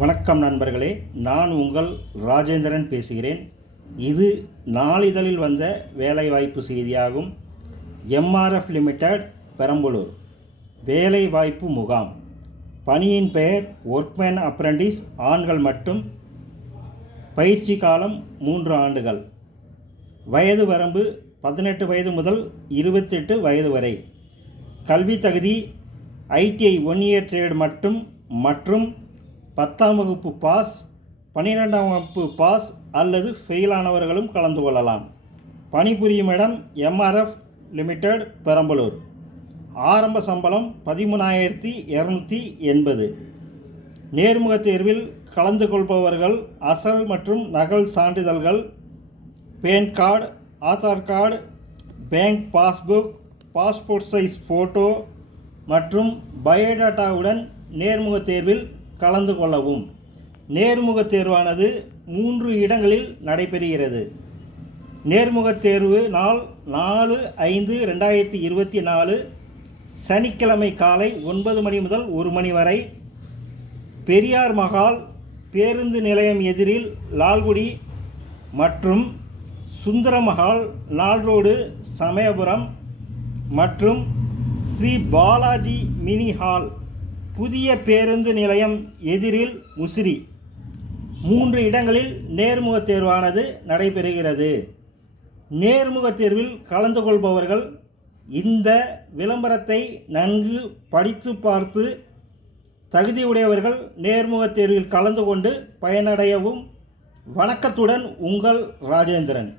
வணக்கம் நண்பர்களே, நான் உங்கள் ராஜேந்திரன் பேசுகிறேன். இது நாளிதழில் வந்த வேலைவாய்ப்பு செய்தியாகும். எம்ஆர்எஃப் லிமிடெட் பெரம்பலூர் வேலைவாய்ப்பு முகாம். பணியின் பெயர் ஒர்க்மேன் அப்ரெண்டிஸ், ஆண்கள் மட்டும். பயிற்சி காலம் 3 ஆண்டுகள். வயது வரம்பு 18 வயது முதல் 28 வயது வரை. கல்வி தகுதி ITI 1 இயர் ட்ரேட் மற்றும் 10ஆம் வகுப்பு பாஸ், 12ஆம் வகுப்பு பாஸ் அல்லது ஃபெயிலானவர்களும் கலந்து கொள்ளலாம். பணிபுரியும் இடம் எம்ஆர்எஃப் லிமிடெட் பெரம்பலூர். ஆரம்ப சம்பளம் 13,280. நேர்முக தேர்வில் கலந்து கொள்பவர்கள் அசல் மற்றும் நகல் சான்றிதழ்கள், PAN card, Aadhaar card, bank passbook, passport size photo மற்றும் பயோடேட்டாவுடன் நேர்முக தேர்வில் கலந்து கொள்ளவும். நேர்முக தேர்வானது 3 இடங்களில் நடைபெறுகிறது. நேர்முக தேர்வு நாள் 4/5/2024 சனிக்கிழமை காலை 9 மணி முதல் 1 மணி வரை. பெரியார் மஹால், பேருந்து நிலையம் எதிரில் லால்குடி மற்றும் சுந்தரமஹால், நால்ரோடு, சமயபுரம் மற்றும் ஸ்ரீ பாலாஜி மினி ஹால், புதிய பேருந்து நிலையம் எதிரில் முசிறி 3 இடங்களில் நேர்முக தேர்வானது நடைபெறுகிறது. நேர்முக தேர்வில் கலந்து கொள்பவர்கள் இந்த விளம்பரத்தை நன்கு படித்து பார்த்து தகுதியுடையவர்கள் நேர்முக தேர்வில் கலந்து கொண்டு பயனடையவும். வணக்கத்துடன் உங்கள் ராஜேந்திரன்.